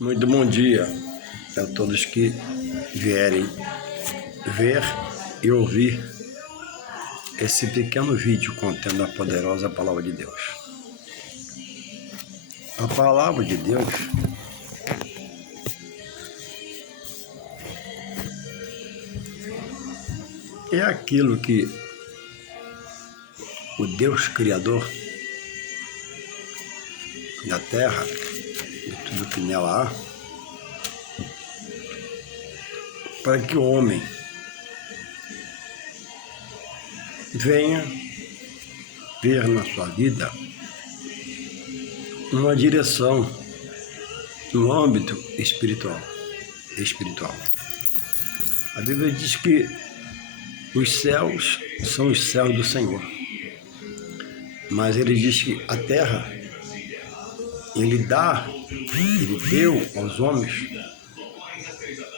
Muito bom dia a todos que vierem ver e ouvir esse pequeno vídeo contendo a poderosa palavra de Deus. A palavra de Deus é aquilo que o Deus Criador da terra e tudo que nela há, para que o homem venha ver na sua vida uma direção no âmbito espiritual. A Bíblia diz que os céus são os céus do Senhor, mas ele diz que a terra ele deu aos homens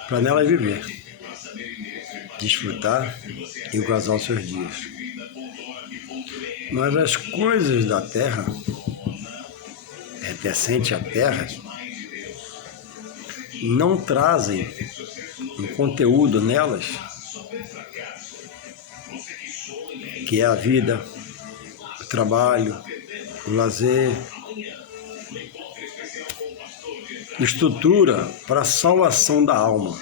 para nela viver, desfrutar e gozar os seus dias. Mas as coisas da terra, pertencentes à terra, não trazem um conteúdo nelas, que é a vida, o trabalho, o lazer, estrutura para a salvação da alma.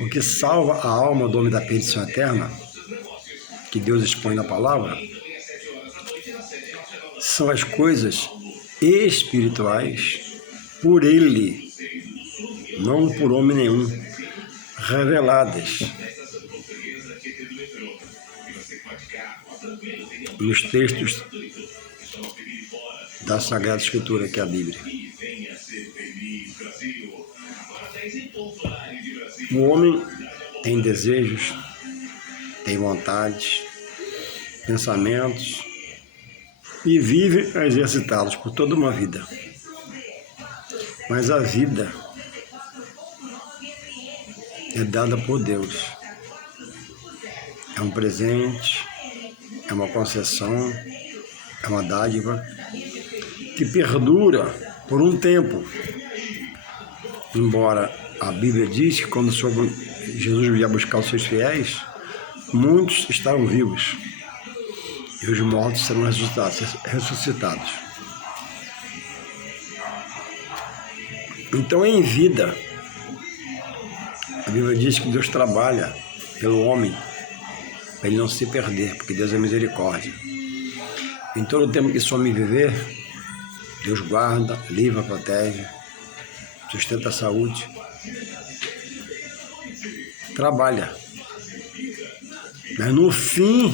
O que salva a alma do homem da perdição eterna, que Deus expõe na palavra, são as coisas espirituais por Ele, não por homem nenhum, reveladas nos textos da Sagrada Escritura, que é a Bíblia. O homem tem desejos, tem vontades, pensamentos e vive a exercitá-los por toda uma vida. Mas a vida é dada por Deus. É um presente, é uma concessão, é uma dádiva que perdura por um tempo. Embora a Bíblia diz que quando Jesus ia buscar os seus fiéis, muitos estavam vivos e os mortos serão ressuscitados. Então, em vida, a Bíblia diz que Deus trabalha pelo homem para ele não se perder, porque Deus é misericórdia. Em todo o tempo que esse homem viver, Deus guarda, livra, protege, sustenta a saúde, trabalha. Mas no fim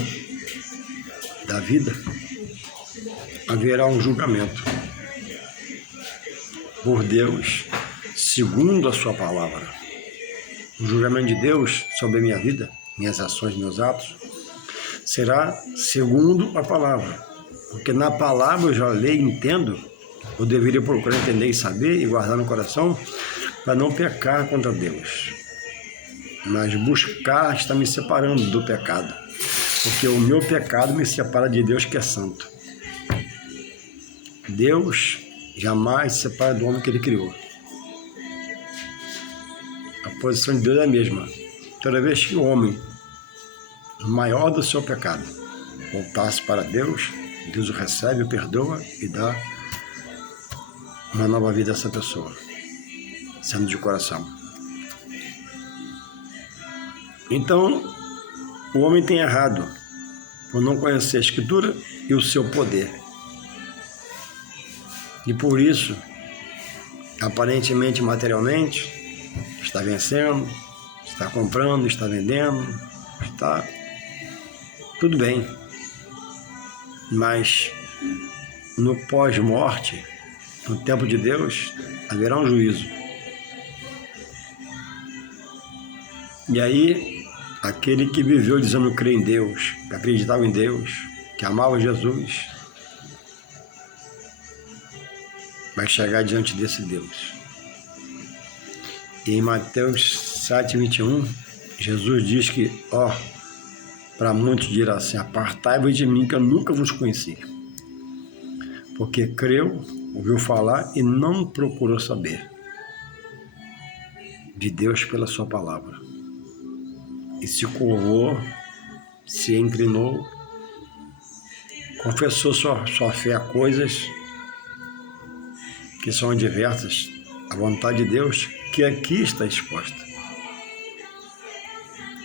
da vida haverá um julgamento por Deus, segundo a sua palavra. O julgamento de Deus sobre a minha vida, minhas ações, meus atos, será segundo a palavra. Porque na palavra eu já leio e entendo, eu deveria procurar entender e saber e guardar no coração para não pecar contra Deus. Mas buscar está me separando do pecado, porque o meu pecado me separa de Deus, que é santo. Deus jamais se separa do homem que ele criou. A posição de Deus é a mesma. Toda vez que o homem, maior do seu pecado, voltasse para Deus, Deus o recebe, o perdoa e dá uma nova vida a essa pessoa, sendo de coração. Então, o homem tem errado por não conhecer a Escritura e o seu poder. E por isso, aparentemente, materialmente, está vencendo, está comprando, está vendendo, está tudo bem. Mas no pós-morte, no tempo de Deus, haverá um juízo. E aí, aquele que viveu dizendo crer em Deus, que acreditava em Deus, que amava Jesus, vai chegar diante desse Deus. E em Mateus 7:21, Jesus diz que, para muitos dirá assim: apartai-vos de mim, que eu nunca vos conheci. Porque creu ouviu falar e não procurou saber de Deus pela sua palavra. E se curvou, se inclinou, confessou sua fé a coisas que são adversas à vontade de Deus, que aqui está exposta.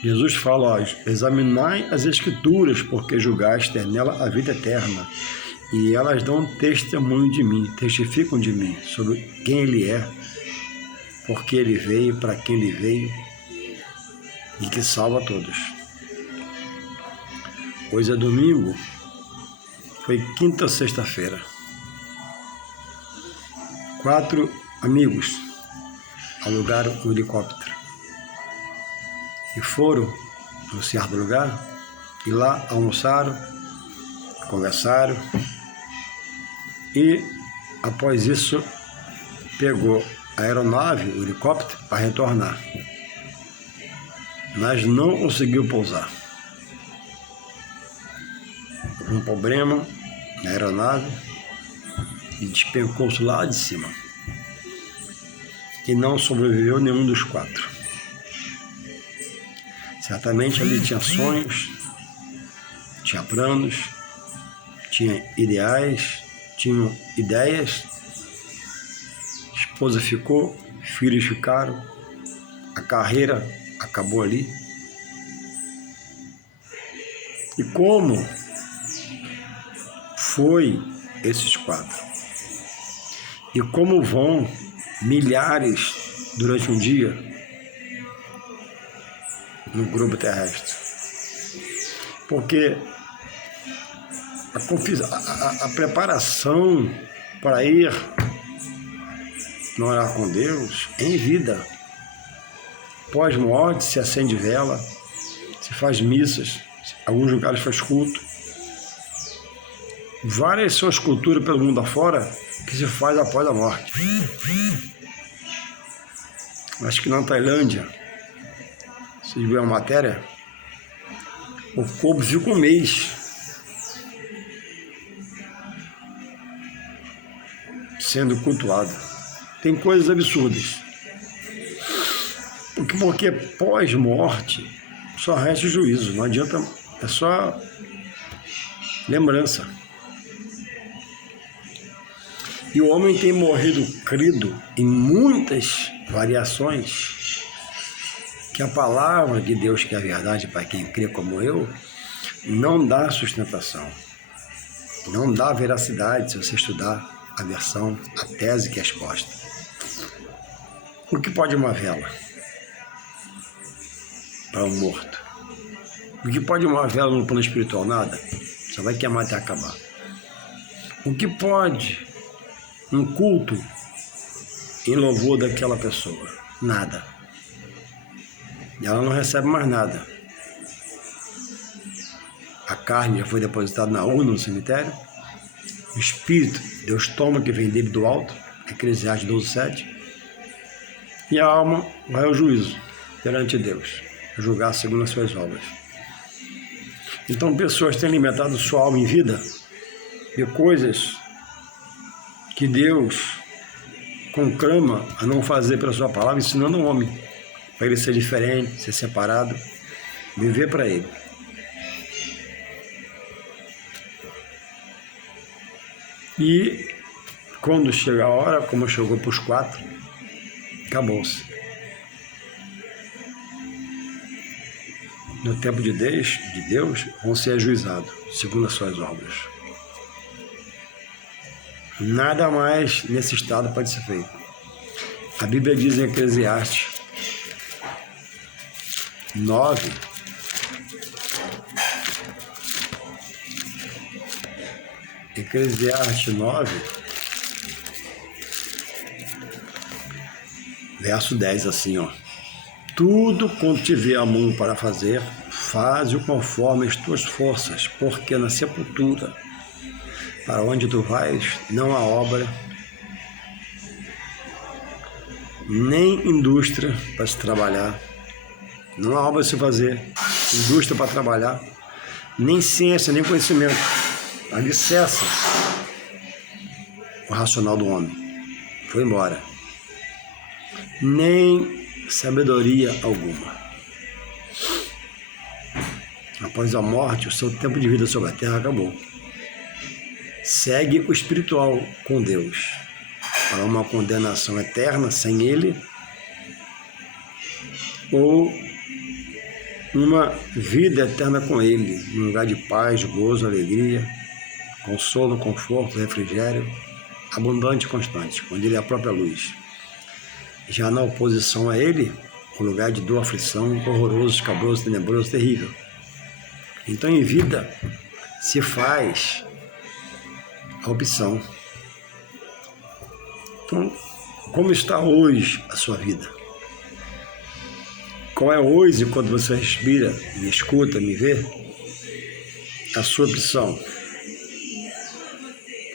Jesus fala, ó, examinai as Escrituras, porque julgaste ter nela a vida eterna, e elas dão testemunho de mim, testificam de mim, sobre quem Ele é, por que Ele veio, para quem Ele veio, e que salva todos. Hoje é domingo, foi quinta ou sexta-feira. 4 amigos alugaram um helicóptero e foram para um certo lugar e lá almoçaram, conversaram e após isso pegou a aeronave, o helicóptero, para retornar. Mas não conseguiu pousar. Um problema na aeronave e despencou-se lá de cima. E não sobreviveu nenhum dos 4. Certamente ali tinha sonhos, tinha planos, tinha ideais, tinha ideias. A esposa ficou, filhos ficaram, a carreira acabou ali. E como foi esses 4? E como vão milhares durante um dia no globo terrestre? Porque a preparação para ir orar com Deus é em vida. Pós-morte se acende vela, se faz missas, alguns lugares faz culto. Várias são as culturas pelo mundo afora que se faz após a morte. Acho que na Tailândia, se viu a matéria, o corpo fica um mês sendo cultuado. Tem coisas absurdas. Porque pós-morte só resta o juízo, não adianta, é só lembrança. E o homem tem morrido crido em muitas variações, que a palavra de Deus, que é a verdade para quem crê como eu, não dá sustentação, não dá veracidade se você estudar a versão, a tese que é exposta. O que pode uma vela para um morto? O que pode uma vela no plano espiritual? Nada. Só vai queimar até acabar. O que pode um culto em louvor daquela pessoa? Nada. E ela não recebe mais nada. A carne já foi depositada na urna no cemitério. O espírito, Deus toma que vem dele do alto, Eclesiastes 12:7. E a alma vai ao juízo perante Deus, julgar segundo as suas obras. Então, pessoas têm alimentado sua alma em vida de coisas que Deus conclama a não fazer pela sua palavra, ensinando o homem, para ele ser diferente, ser separado, viver para ele. E quando chega a hora, como chegou para os 4, acabou-se. No tempo de Deus, vão ser ajuizados, segundo as suas obras. Nada mais nesse estado pode ser feito. A Bíblia diz em Eclesiastes 9, verso 10, assim, ó. Tudo quanto tiver a mão para fazer, faze-o conforme as tuas forças, porque na sepultura, para onde tu vais, não há obra, nem indústria para se trabalhar, não há obra a se fazer, indústria para trabalhar, nem ciência, nem conhecimento. Ali cessa. o racional do homem. Foi embora. Nem sabedoria alguma. Após a morte, o seu tempo de vida sobre a terra acabou. Segue o espiritual com Deus para uma condenação eterna sem Ele, ou uma vida eterna com Ele, num lugar de paz, gozo, alegria, consolo, conforto, refrigério, abundante e constante, onde Ele é a própria luz. Já na oposição a Ele, um lugar de dor, aflição, horroroso, escabroso, tenebroso, terrível. Então, em vida, se faz a opção. Então, como está hoje a sua vida? Qual é hoje, quando você respira, me escuta, me vê? A sua opção.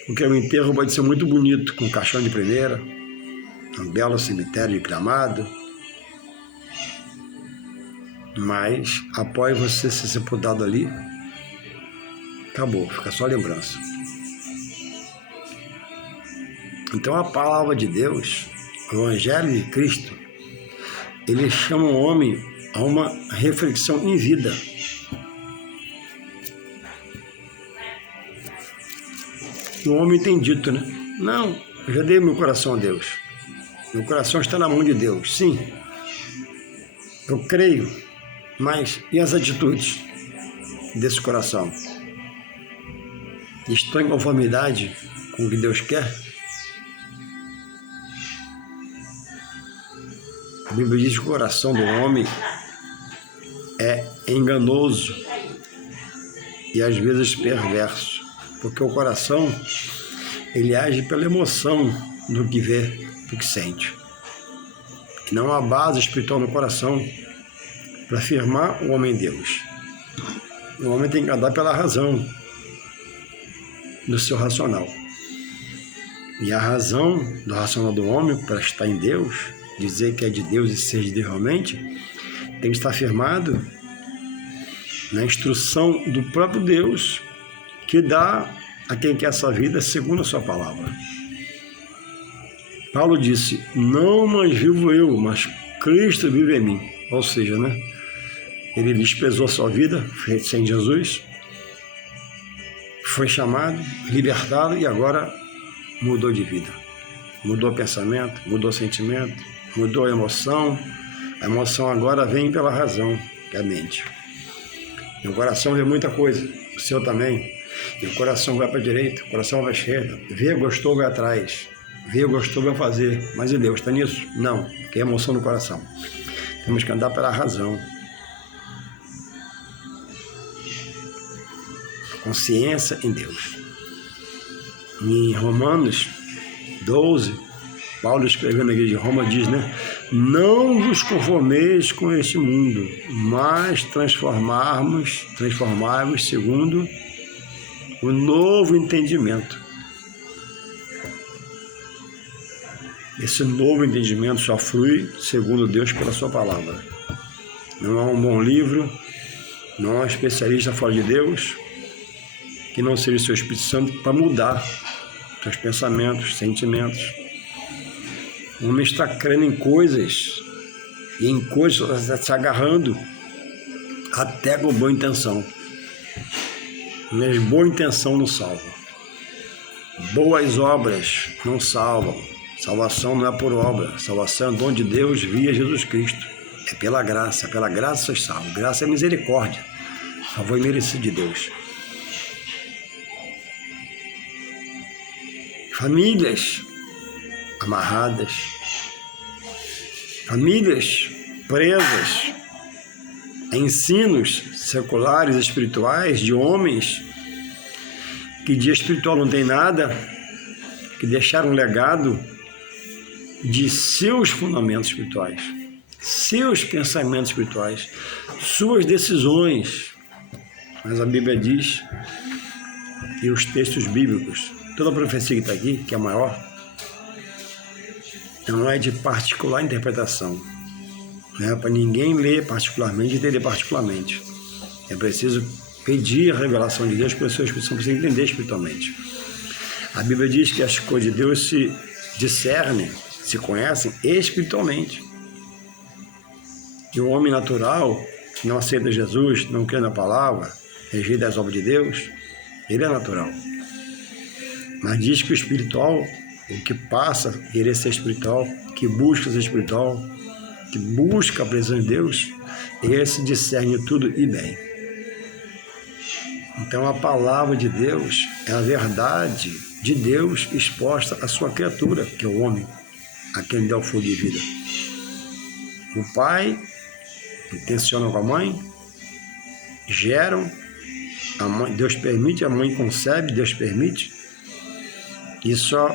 Porque o enterro pode ser muito bonito, com um caixão de primeira, um belo cemitério de Gramado, mas após você ser sepultado ali, acabou, fica só lembrança. Então a palavra de Deus, o Evangelho de Cristo, ele chama o homem a uma reflexão em vida. E o homem tem dito, né? Não, eu já dei meu coração a Deus. Meu coração está na mão de Deus. Sim, eu creio, mas e as atitudes desse coração? Estão em conformidade com o que Deus quer? A Bíblia diz que o coração do homem é enganoso e às vezes perverso, porque o coração, ele age pela emoção do que vê, do que sente. E não há base espiritual no coração para afirmar o homem em Deus. O homem tem que andar pela razão do seu racional. E a razão do racional do homem para estar em Deus, dizer que é de Deus e ser de Deus realmente, tem que estar firmado na instrução do próprio Deus, que dá a quem quer essa vida segundo a sua palavra. Paulo disse, não mais vivo eu, mas Cristo vive em mim. Ou seja, né? Ele desprezou a sua vida, sem Jesus, foi chamado, libertado e agora mudou de vida. Mudou o pensamento, mudou o sentimento, mudou a emoção. A emoção agora vem pela razão, que é a mente. Meu coração vê muita coisa, o seu também. E o coração vai para a direita, o coração vai para a esquerda. Vê, gostou, vai atrás. Vê, gostou, vai fazer. Mas e Deus está nisso? Não, que é a emoção do coração. Temos que andar pela razão. Consciência em Deus. Em Romanos 12, Paulo escrevendo na igreja de Roma diz, né? Não vos conformeis com este mundo, mas transformai-vos segundo o novo entendimento. Esse novo entendimento só flui segundo Deus pela sua palavra. Não há um bom livro, não há um especialista fora de Deus que não seja o seu Espírito Santo para mudar seus pensamentos, sentimentos. O homem está crendo em coisas, e em coisas está se agarrando até com boa intenção. Mas boa intenção não salva. Boas obras não salvam. Salvação não é por obra. Salvação é dom de Deus via Jesus Cristo. É pela graça. Pela graça sois salvos. Graça é misericórdia. Favor imerecido de Deus. Famílias amarradas, famílias presas a ensinos seculares, espirituais, de homens que de espiritual não tem nada, que deixaram um legado de seus fundamentos espirituais, seus pensamentos espirituais, suas decisões. Mas a Bíblia diz, e os textos bíblicos, toda a profecia que está aqui, que é a maior, não é de particular interpretação. Não é para ninguém ler particularmente e entender particularmente. É preciso pedir a revelação de Deus para o seu Espírito Santo para você entender espiritualmente. A Bíblia diz que as coisas de Deus se discernem, se conhecem espiritualmente. E o homem natural, que não aceita Jesus, não crê na palavra, rejeita as obras de Deus, ele é natural. Mas diz que o espiritual, o que passa a querer ser espiritual, que busca ser espiritual, que busca a presença de Deus, esse discerne tudo e bem. Então a palavra de Deus é a verdade de Deus exposta à sua criatura, que é o homem, a quem dá o fogo de vida. O pai intenciona com a mãe, geram, a mãe, Deus permite, a mãe concebe, Deus permite, e só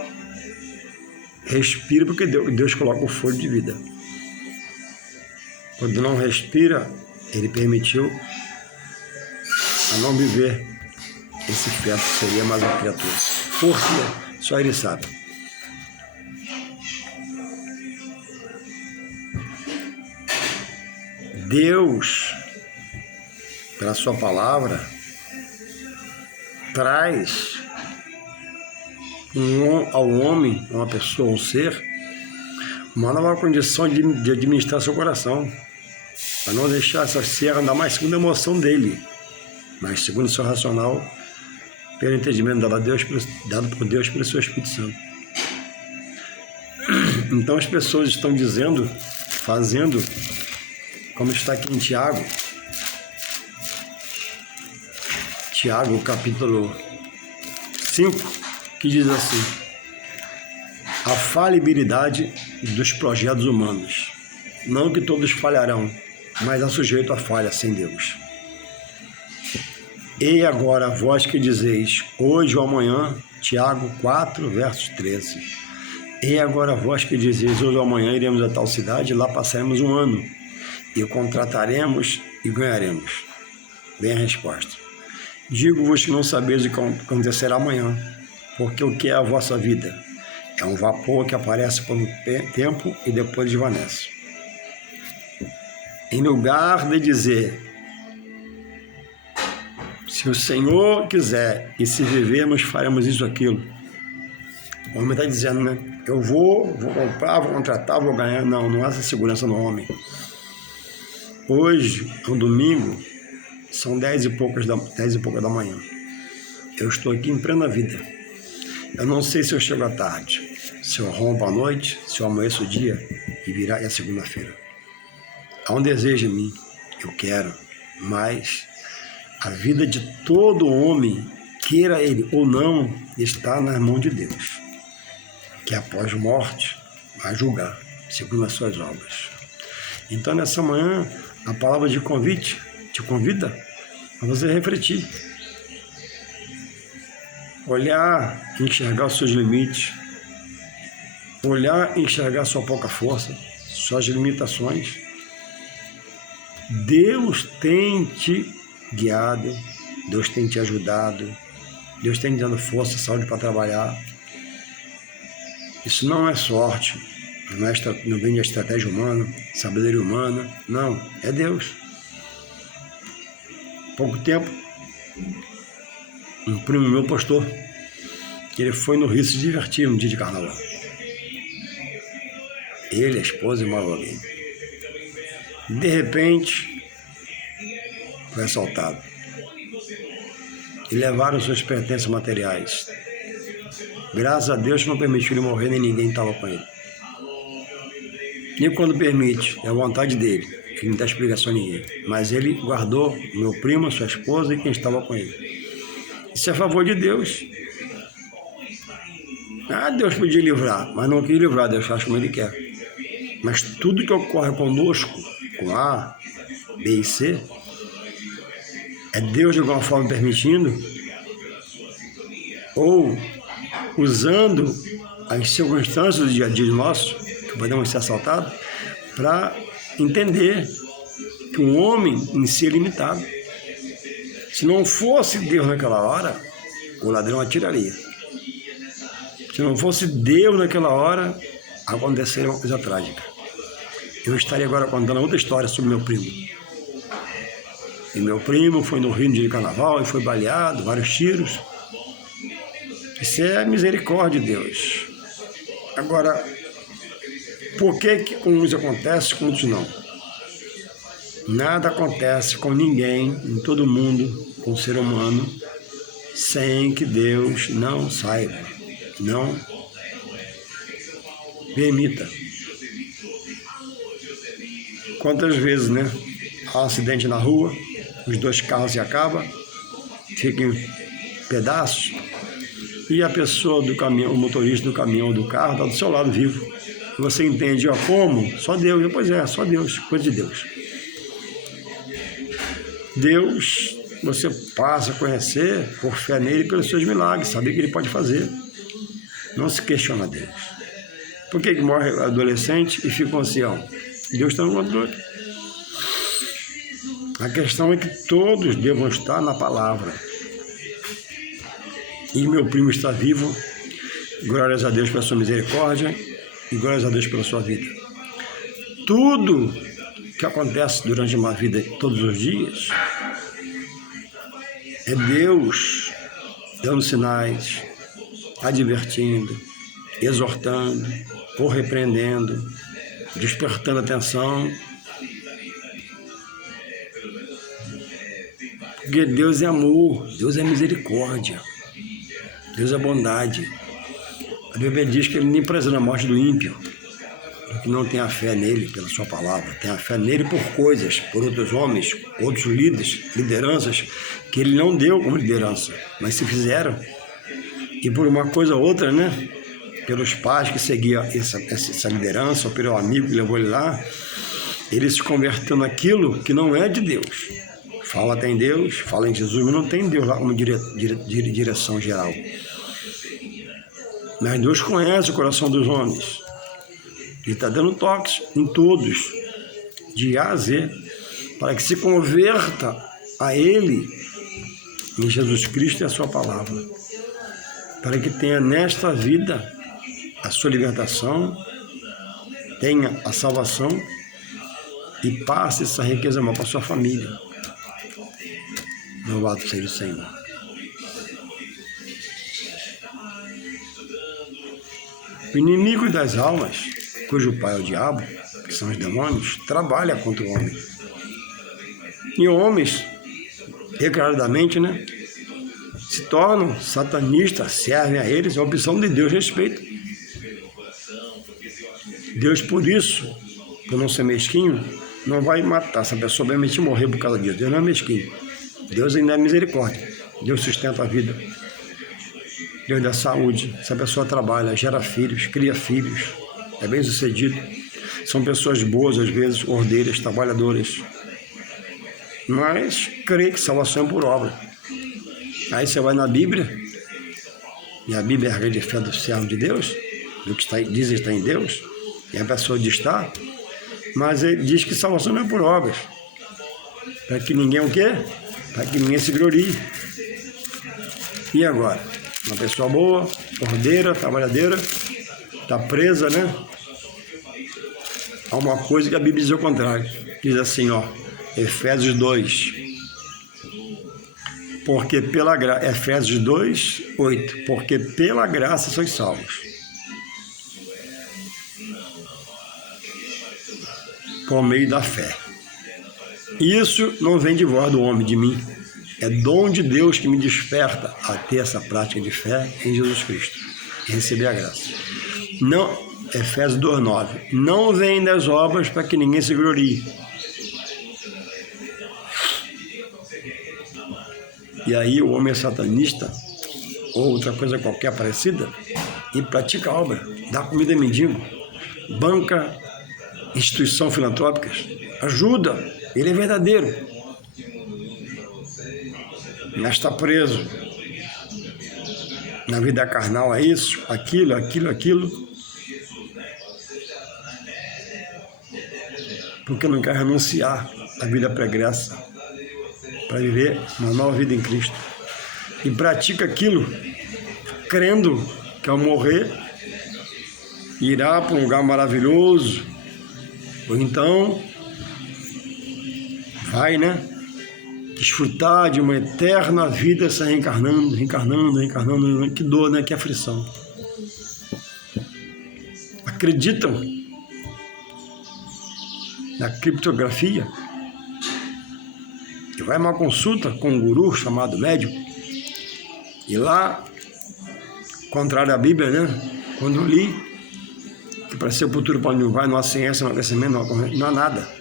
respira porque Deus coloca o fogo de vida. Quando não respira, ele permitiu a não viver. Esse feto seria mais uma criatura. Por quê? Só ele sabe. Deus, pela sua palavra, traz ao homem, uma pessoa, um ser, uma nova condição de administrar seu coração, para não deixar essa ser andar mais segundo a emoção dele, mas segundo o seu racional, pelo entendimento dado por Deus pelo seu Espírito Santo. Então as pessoas estão dizendo, fazendo, como está aqui em Tiago, capítulo 5, que diz assim: a falibilidade dos projetos humanos. Não que todos falharão, mas há sujeito a falha sem Deus. E agora vós que dizeis, hoje ou amanhã, Tiago 4, versos 13. E agora vós que dizeis, hoje ou amanhã iremos a tal cidade, lá passaremos um ano, e contrataremos e ganharemos. Vem a resposta. Digo-vos que não sabeis o que acontecerá amanhã, porque o que é a vossa vida? É um vapor que aparece por um tempo e depois desvanece. Em lugar de dizer, se o Senhor quiser e se vivermos, faremos isso, aquilo. O homem está dizendo, né? Eu vou comprar, vou contratar, vou ganhar. Não há essa segurança no homem. Hoje, é um domingo, são 10 e poucas da manhã. Eu estou aqui em plena vida. Eu não sei se eu chego à tarde, se eu rompo à noite, se eu amanheço o dia e virar a segunda-feira. Há um desejo em mim, eu quero, mas a vida de todo homem, queira ele ou não, está nas mãos de Deus, que após morte vai julgar, segundo as suas obras. Então, nessa manhã, a palavra de convite te convida a você refletir, olhar e enxergar os seus limites, olhar e enxergar sua pouca força, suas limitações. Deus tem te guiado, Deus tem te ajudado, Deus tem te dando força, saúde para trabalhar. Isso não é sorte, não vem de estratégia humana, sabedoria humana, não, é Deus. Pouco tempo, um primo meu postou que ele foi no Rio se divertir um dia de carnaval. Ele, a esposa e mais alguém. De repente, foi assaltado. E levaram suas pertences materiais. Graças a Deus não permitiu ele morrer, nem ninguém estava com ele. E quando permite, é a vontade dele. Ele não dá explicação a ninguém. Mas ele guardou meu primo, sua esposa e quem estava com ele. Isso é a favor de Deus. Deus podia livrar, mas não quis livrar, Deus faz como ele quer. Mas tudo que ocorre conosco, com A, B e C, é Deus de alguma forma permitindo ou usando as circunstâncias do dia a dia nosso, que podemos ser assaltados, para entender que o homem em si é limitado. Se não fosse Deus naquela hora, o ladrão atiraria. Se não fosse Deus naquela hora, aconteceria uma coisa trágica. Eu estaria agora contando outra história sobre meu primo. E meu primo foi no Rio de Carnaval e foi baleado, vários tiros. Isso é a misericórdia de Deus. Agora, por que com uns acontece, com outros não? Nada acontece com ninguém, em todo mundo, com o ser humano, sem que Deus não saiba, não permita. Quantas vezes, né? Há um acidente na rua, os dois carros se acabam, ficam em pedaços, e a pessoa do caminhão, o motorista do caminhão, do carro, está do seu lado vivo. E você entende, ó, como? Só Deus. Pois é, só Deus, coisa de Deus. Deus, você passa a conhecer por fé nele e pelos seus milagres, saber que ele pode fazer. Não se questiona Deus. Por que morre adolescente e fica um ancião? Deus está no controle. A questão é que todos devam estar na palavra. E meu primo está vivo, glórias a Deus pela sua misericórdia e glórias a Deus pela sua vida. Tudo que acontece durante uma vida todos os dias é Deus dando sinais, advertindo, exortando, ou repreendendo, despertando atenção. Porque Deus é amor, Deus é misericórdia, Deus é bondade. A Bíblia diz que ele nem prazer na morte do ímpio, que não tem a fé nele pela sua palavra, tem a fé nele por coisas, por outros homens, outros líderes, lideranças, que ele não deu como liderança, mas se fizeram. E por uma coisa ou outra, né? Pelos pais que seguiam essa liderança, ou pelo amigo que levou ele lá, ele se converteu naquilo que não é de Deus. Fala tem Deus, fala em Jesus, mas não tem Deus lá como direção geral. Mas Deus conhece o coração dos homens. Ele está dando toques em todos, de A a Z, para que se converta a Ele, em Jesus Cristo e a sua palavra. Para que tenha nesta vida a sua libertação, tenha a salvação e passe essa riqueza maior para a sua família. Louvado seja o Senhor. O inimigo das almas, cujo pai é o diabo, que são os demônios, trabalha contra o homem. E homens, declaradamente, né, se tornam satanistas, servem a eles, a opção de Deus respeita. Deus, por isso, por não ser mesquinho, não vai matar. Se a pessoa vai mentir morrer por causa disso, Deus não é mesquinho. Deus ainda é misericórdia. Deus sustenta a vida. Deus dá saúde. Se a pessoa trabalha, gera filhos, cria filhos, é bem sucedido. São pessoas boas, às vezes, ordeiras, trabalhadoras. Mas crê que salvação é por obra. Aí você vai na Bíblia, e a Bíblia é a regra de fé do servo de Deus, do que diz estar em Deus, e a pessoa diz estar, mas ele diz que salvação não é por obras. Para que ninguém o quê? Para que ninguém se glorie. E agora? Uma pessoa boa, ordeira, trabalhadeira, está presa, né? A uma coisa que a Bíblia diz o contrário. Diz assim, ó, Efésios 2. Porque pela graça, Efésios 2, 8. Porque pela graça sois salvos. Por meio da fé. Isso não vem de vós, do homem, de mim. É dom de Deus que me desperta a ter essa prática de fé em Jesus Cristo. E receber a graça. Não, Efésios 2, 9. Não vem das obras para que ninguém se glorie. E aí o homem é satanista, ou outra coisa qualquer parecida, e pratica a obra, dá comida a mendigo, banca instituições filantrópicas, ajuda, ele é verdadeiro. Mas está preso na vida carnal a isso, aquilo, porque não quer renunciar à vida pregressa para viver uma nova vida em Cristo. E pratica aquilo, crendo que ao morrer irá para um lugar maravilhoso, ou então vai, né, desfrutar de uma eterna vida se reencarnando, que dor, né? Que aflição. Acreditam na criptografia? Que vai uma consulta com um guru chamado médium, e lá, contrário à Bíblia, né? Quando eu li, que para ser o futuro para onde vai, não há ciência, não há crescimento, não há nada.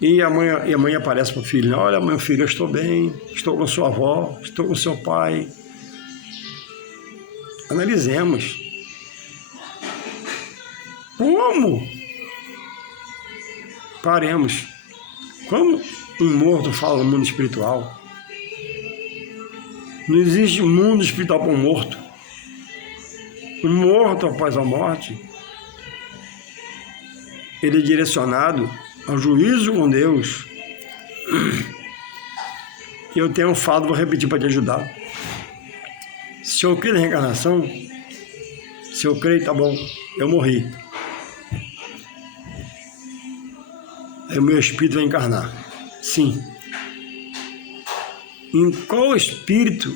E a mãe aparece para o filho: olha, meu filho, eu estou bem, estou com sua avó, estou com seu pai. Analisemos. Como? Paremos. Como um morto fala no mundo espiritual? Não existe mundo espiritual para um morto. Um morto após a morte, ele é direcionado ao juízo com Deus. E eu tenho um fato, vou repetir para te ajudar. Se eu creio na reencarnação, se eu creio, tá bom, eu morri. Aí o meu espírito vai encarnar. Sim. Em qual espírito,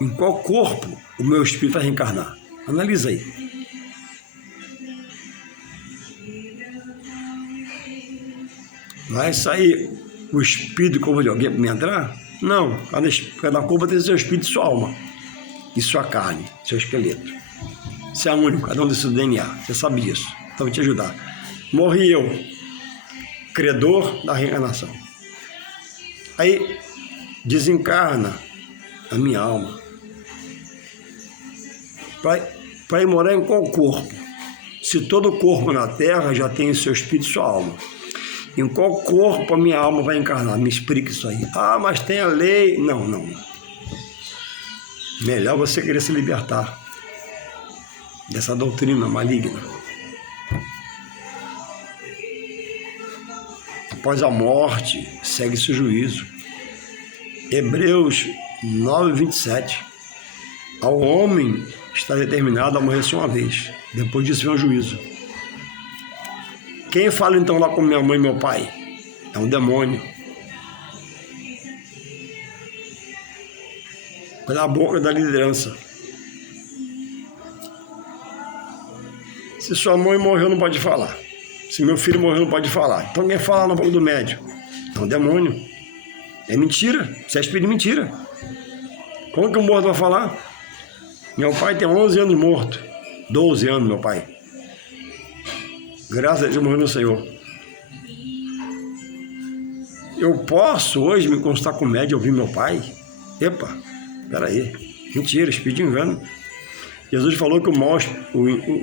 em qual corpo o meu espírito vai reencarnar? Analisa aí. Vai sair o espírito como de alguém para me entrar? Não. Cada corpo tem seu espírito e sua alma. E sua carne, seu esqueleto. Você é único, cada um tem seu DNA. Você sabe disso. Então vou te ajudar. Morri eu, credor da reencarnação. Aí desencarna a minha alma. Para ir morar em qual corpo? Se todo corpo na Terra já tem o seu espírito e sua alma, em qual corpo a minha alma vai encarnar? Me explique isso aí. Ah, mas tem a lei. Não. Melhor você querer se libertar dessa doutrina maligna. Após a morte, segue-se o juízo. Hebreus 9:27. Ao homem está determinado a morrer só uma vez. Depois disso vem o juízo. Quem fala então lá com minha mãe e meu pai? É um demônio. Pela boca da liderança. Se sua mãe morreu, não pode falar. Se meu filho morreu, não pode falar. Então quem fala na boca do médium? É um demônio. É mentira. Isso é espírito de mentira. Como que o morto vai falar? Meu pai tem 11 anos morto. 12 anos, meu pai. Graças a Deus morreu no Senhor. Eu posso hoje me consultar com o médium e ouvir meu pai? Epa, peraí. Mentira, espírito de engano. Jesus falou que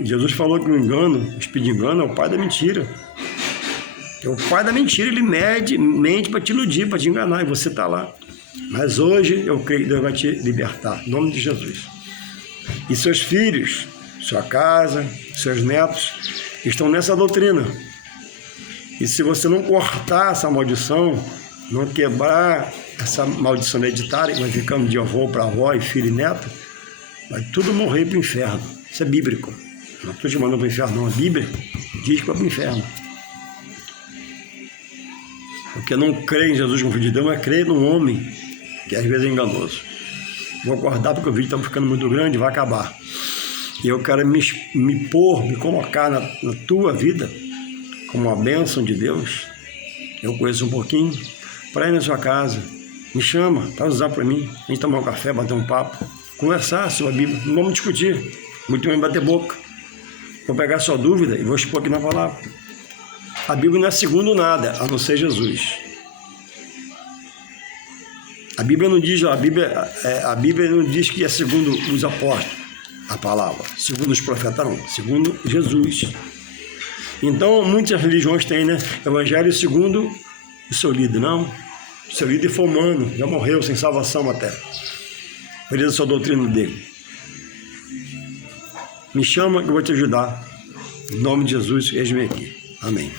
Jesus falou que o engano, o espírito de engano é o pai da mentira. É o pai da mentira, ele mente para te iludir, para te enganar, e você está lá. Mas hoje eu creio que Deus vai te libertar, em nome de Jesus. E seus filhos, sua casa, seus netos, estão nessa doutrina. E se você não cortar essa maldição, não quebrar essa maldição hereditária, vai ficando de avô para avó e filho e neto, vai tudo morrer para o inferno. Isso é bíblico. Não estou te mandando para o inferno, não. A Bíblia diz que vai para o inferno. Porque não crê em Jesus como filho de Deus, mas crê num homem que às vezes é enganoso. Vou acordar porque o vídeo está ficando muito grande, vai acabar. E eu quero me colocar na tua vida como uma bênção de Deus. Eu conheço um pouquinho, para ir na sua casa, me chama, para usar para mim, a gente tomar um café, bater um papo, conversar sobre a Bíblia, não vamos discutir, muito bem bater boca. Vou pegar a sua dúvida e vou expor aqui na palavra. A Bíblia não é segundo nada, a não ser Jesus. A Bíblia não diz, a Bíblia não diz que é segundo os apóstolos, a palavra, segundo os profetas, não, segundo Jesus. Então, muitas religiões têm, né? Evangelho segundo o seu líder, não. O seu líder foi humano, já morreu sem salvação até. Beleza, a sua doutrina dele. Me chama que eu vou te ajudar. Em nome de Jesus, eis-me aqui. Amém.